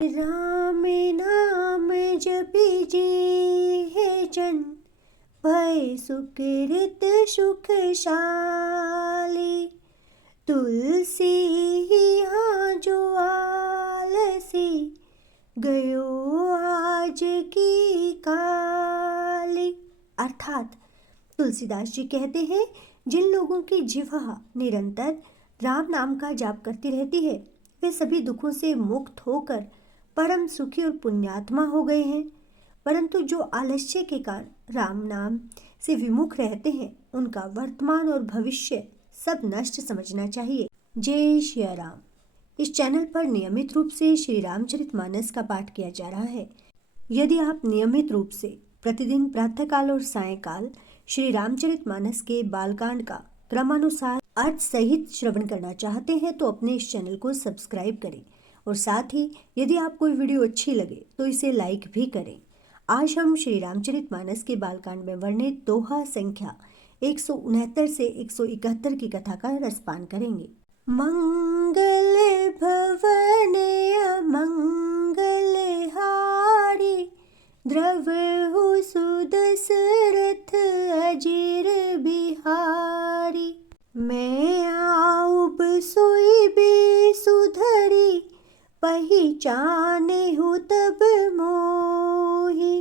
राम नाम जपिजे हे जन, भय सुकृत सुखशाली। तुलसी यहाँ जो आलसी, गयो आज की काली। अर्थात तुलसीदास जी कहते हैं, जिन लोगों की जिह्वा निरंतर राम नाम का जाप करती रहती है, वे सभी दुखों से मुक्त होकर परम सुखी और पुण्यात्मा हो गए हैं। परंतु जो आलस्य के कारण राम नाम से विमुख रहते हैं, उनका वर्तमान और भविष्य सब नष्ट समझना चाहिए। जय श्री राम। इस चैनल पर नियमित रूप से श्री रामचरितमानस का पाठ किया जा रहा है। यदि आप नियमित रूप से प्रतिदिन प्रातःकाल और सायंकाल श्री रामचरितमानस के बालकांड का क्रमानुसार अर्थ सहित श्रवण करना चाहते हैं तो अपने इस चैनल को सब्सक्राइब करें और साथ ही यदि आपको वीडियो अच्छी लगे तो इसे लाइक भी करें। आज हम श्री रामचरितमानस के बालकांड में वर्णित दोहा संख्या 169 से 171 की कथा का रसपान करेंगे। मंगल भवन अमंगल हारी, द्रवहु सुदशरथ अजिर बिहारी। मैं आउब सोई बेसुधरी, पहिचाने हूँ तब मोही।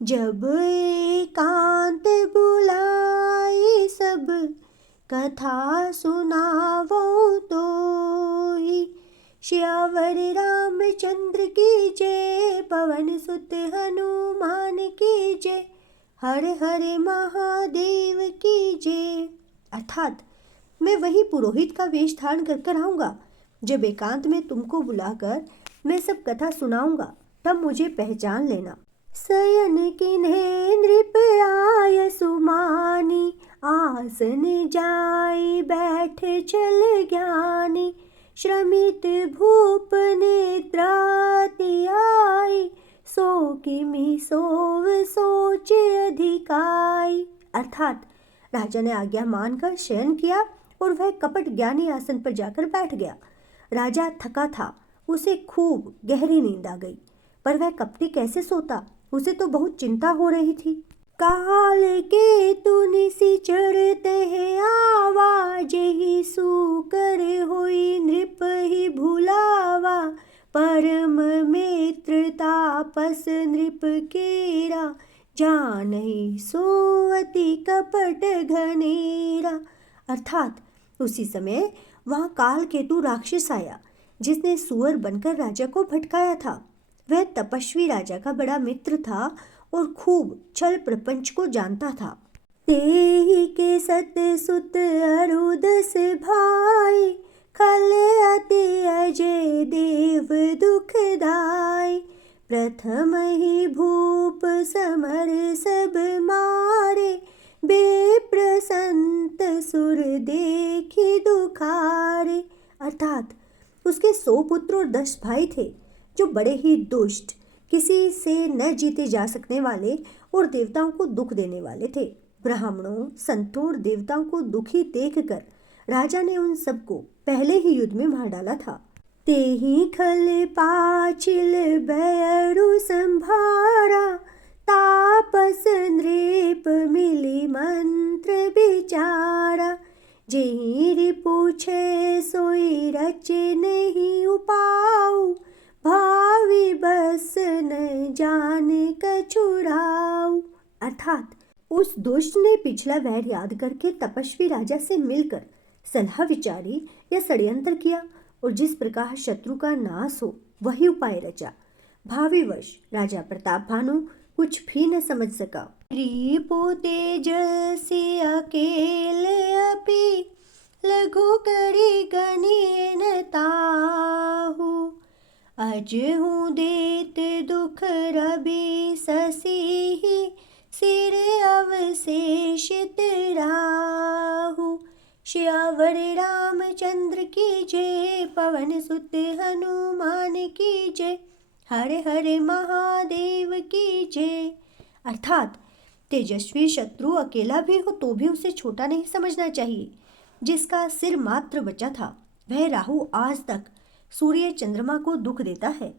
जब एकांत बुलाई सब, कथा सुनावो तोही। श्यावर रामचंद्र की जय, पवन सुत हनुमान की जय, हर हर महादेव की जय। अर्थात मैं वही पुरोहित का वेश धारण कर आऊंगा। जब एकांत में तुमको बुलाकर मैं सब कथा सुनाऊंगा, तब मुझे पहचान लेना। शयन किन्हे नृप आय सुमानी, आसन जाई बैठ चल ज्ञानी। श्रमित भूप नेत्राति आई, सो किमि सोव सोच अधिकाई। अर्थात राजा ने आज्ञा मानकर शयन किया और वह कपट ज्ञानी आसन पर जाकर बैठ गया। राजा थका था, उसे खूब गहरी नींद आ गई, पर वह कपटी कैसे सोता, उसे तो बहुत चिंता हो रही थी। काल के तुनिसी चढ़ते हैं आवाज, ही सूकर होई नृप ही भुलावा। परम मित्र तापस नृप केरा, जानहि सोअति कपट घनेरा। अर्थात उसी समय वहाँ काल केतु राक्षस आया, जिसने सुअर बनकर राजा को भटकाया था। वह तपस्वी राजा का बड़ा मित्र था और खूब छल प्रपंच को जानता था। तेहि के सत सुत अरुदस भाई, खल अति अजय देव दुखदाई। प्रथम ही भूप समर सब मारे, बेप्रसंत सुर देखी दुखारे। अर्थात उसके 100 पुत्र और 10 भाई थे, जो बड़े ही दुष्ट, किसी से न जीते जा सकने वाले और देवताओं को दुख देने वाले थे। ब्राह्मणों, संतों और देवताओं को दुखी देखकर राजा ने उन सबको पहले ही युद्ध में मार डाला था। तेहि खल पाचिल बैरु संभारा, तापस नृप मिली मंत्र विचारा। जेहि रिपु छे सोई रचे नहीं उपाऊ, भावी बस न जान कछुराऊ। अर्थात उस दुष्ट ने पिछला वैर याद करके तपस्वी राजा से मिलकर सलाह विचारी या षड्यंत्र किया और जिस प्रकार शत्रु का नाश हो वही उपाय रचा। भावीवश राजा प्रताप भानु कुछ भी न समझ सका। रिपु तेजसी अकेल अपि, लघु करी गणे न ताहु। अजहु देत दुख रवि शशि, सिर अवशेषित राहु। श्यावर रामचंद्र की जय, पवन सुत हनुमान की जय, हर हर महादेव की जय। अर्थात तेजस्वी शत्रु अकेला भी हो तो भी उसे छोटा नहीं समझना चाहिए। जिसका सिर मात्र बचा था, वह राहु आज तक सूर्य चंद्रमा को दुख देता है।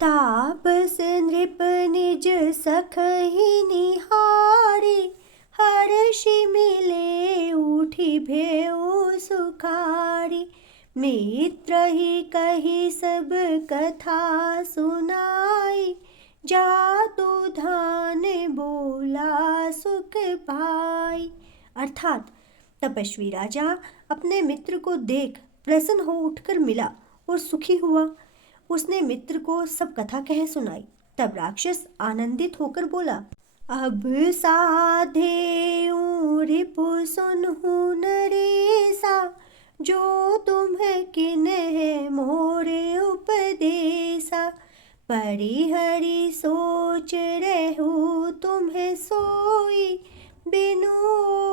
तापस नृप निज सखहि निहारे, हर्षि मिले उठी भेउ सुखारी। मित्र ही कही सब कथा सुनाई, जातु धान बोला सुख पाई। अर्थात तपस्वी राजा अपने मित्र को देख प्रसन्न हो उठकर मिला और सुखी हुआ। उसने मित्र को सब कथा कह सुनाई। तब राक्षस आनंदित होकर बोला, अब साधेऊ रिपु सुनहु नरेसा, जो तुम्हें किन्ह मोरे उपदेसा। परिहरि सोच रहु तुम्हें सोई, बिनु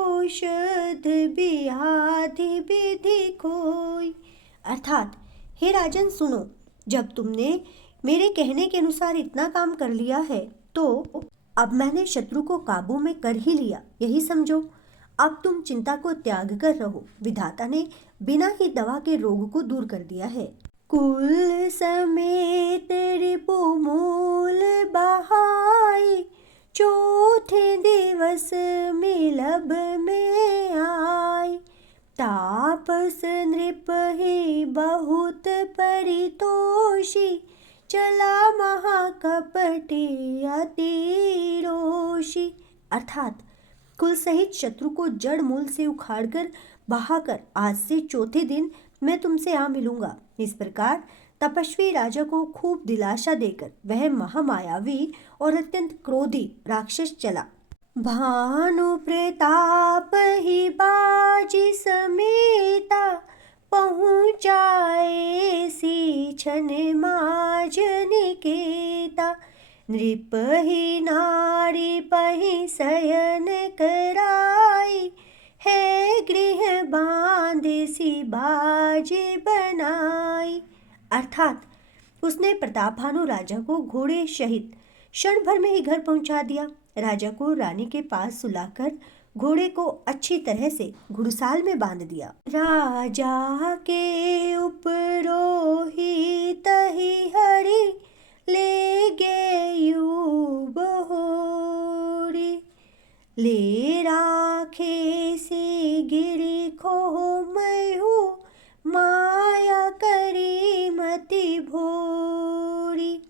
औषध व्याधि विधि कोई। अर्थात हे राजन सुनो, जब तुमने मेरे कहने के अनुसार इतना काम कर लिया है तो अब मैंने शत्रु को काबू में कर ही लिया, यही समझो। अब तुम चिंता को त्याग कर रहो। विधाता ने बिना ही दवा के रोग को दूर कर दिया है। कुल समेत रिपु मूल बहाई, चौथे दिवस मिलब में आई। तापस नृप ही बहुत परितोषी, चला महाकपटी अति रोषी। अर्थात कुल सहित शत्रु को जड़ मूल से उखाड़कर बहाकर आज से चौथे दिन मैं तुमसे आ मिलूंगा। इस प्रकार तपस्वी राजा को खूब दिलासा देकर वह महामायावी और अत्यंत क्रोधी राक्षस चला। भानु प्रताप ही बाजी समेता, पहुँचाए सी छन माज निकेता। नृप ही नारी पहि शयन कराई, है गृह बांध सी बाज बनाई। अर्थात उसने प्रतापभानु राजा को घोड़े सहित क्षण भर में ही घर पहुंचा दिया। राजा को रानी के पास सुलाकर घोड़े को अच्छी तरह से घुड़साल में बांध दिया। राजा के उपरोहित ही हरि, ले गए बहोरी। ले राखे सी गिरी खो मयू, माया करी मति भोरी।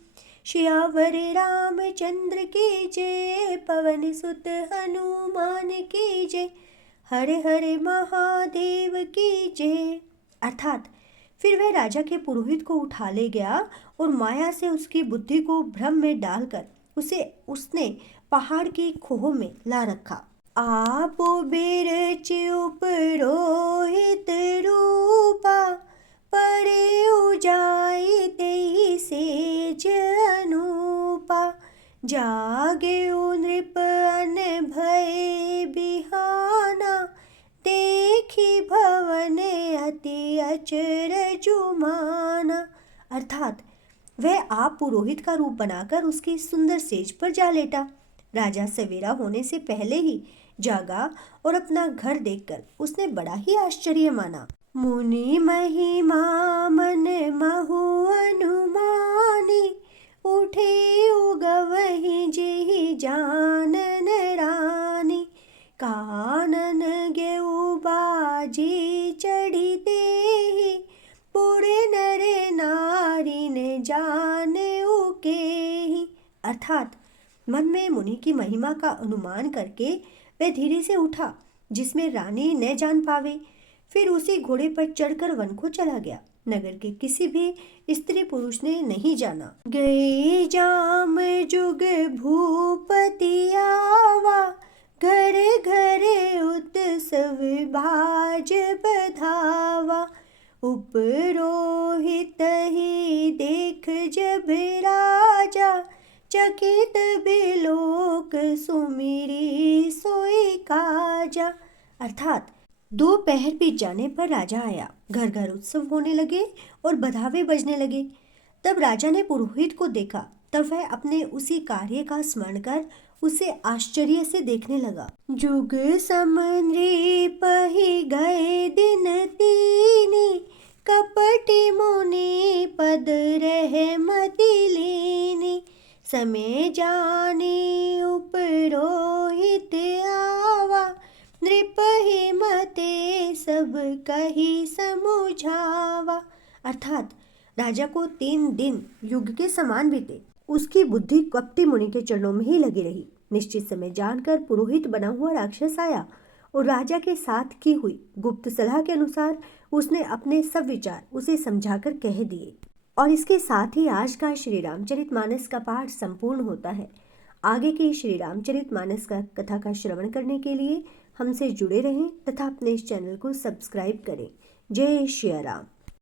श्यावर रामचंद्र की जय, पवन सुत हनुमान की जय, हरे हरे महादेव की जय। अर्थात फिर वह राजा के पुरोहित को उठा ले गया और माया से उसकी बुद्धि को भ्रम में डालकर उसने पहाड़ की खोह में ला रखा। आप बिरच उपरोहित रूपा, परे उजाई तेई सेज अनूपा। जागे नृप अन भय बिहाना, देखी भवन अति अचरजु माना। अर्थात वह आप पुरोहित का रूप बनाकर उसकी सुंदर सेज पर जा लेटा। राजा सवेरा होने से पहले ही जागा और अपना घर देखकर उसने बड़ा ही आश्चर्य माना। मुनि महिमा मन महु अनुमानी, उठे उगवहि जेहि जानन रानी। कानन गेउ बाजी चढ़ी देहि, पुरे नर नारी ने जाने उकेहि। अर्थात मन में मुनि की महिमा का अनुमान करके वह धीरे से उठा जिसमें रानी न जान पावे। फिर उसी घोड़े पर चढ़कर वन को चला गया। नगर के किसी भी स्त्री पुरुष ने नहीं जाना। गए जाम जुग भूपति आवा, घर घर उत्सव बाज बधावा। उपरोहित ही देख जब राजा, चकित बिलोक सुमिरी सोई काजा। अर्थात दोपहर बीत जाने पर राजा आया। घर घर उत्सव होने लगे और बधावे बजने लगे। तब राजा ने पुरोहित को देखा। तब वह अपने उसी कार्य का स्मरण कर उसे आश्चर्य से देखने लगा। जुग समनृप ही गए दिन तीनी, कपटी मुनि पद रह मति लीनी। समय जाने उपरोहित आवा, नृप हिमते सब कही समुझावा। अर्थात राजा को 3 दिन युग के समान बीते। उसकी बुद्धि कपटी मुनि के चरणों में ही लगी रही। निश्चित समय जानकर पुरोहित बना हुआ राक्षस आया और राजा के साथ की हुई गुप्त सलाह के अनुसार उसने अपने सब विचार उसे समझाकर कह दिए। और इसके साथ ही आज का श्री रामचरितमानस का पाठ संपूर्ण होता है। आगे की श्री रामचरितमानस का कथा का श्रवण करने के लिए हमसे जुड़े रहें तथा अपने इस चैनल को सब्सक्राइब करें। जय श्री राम।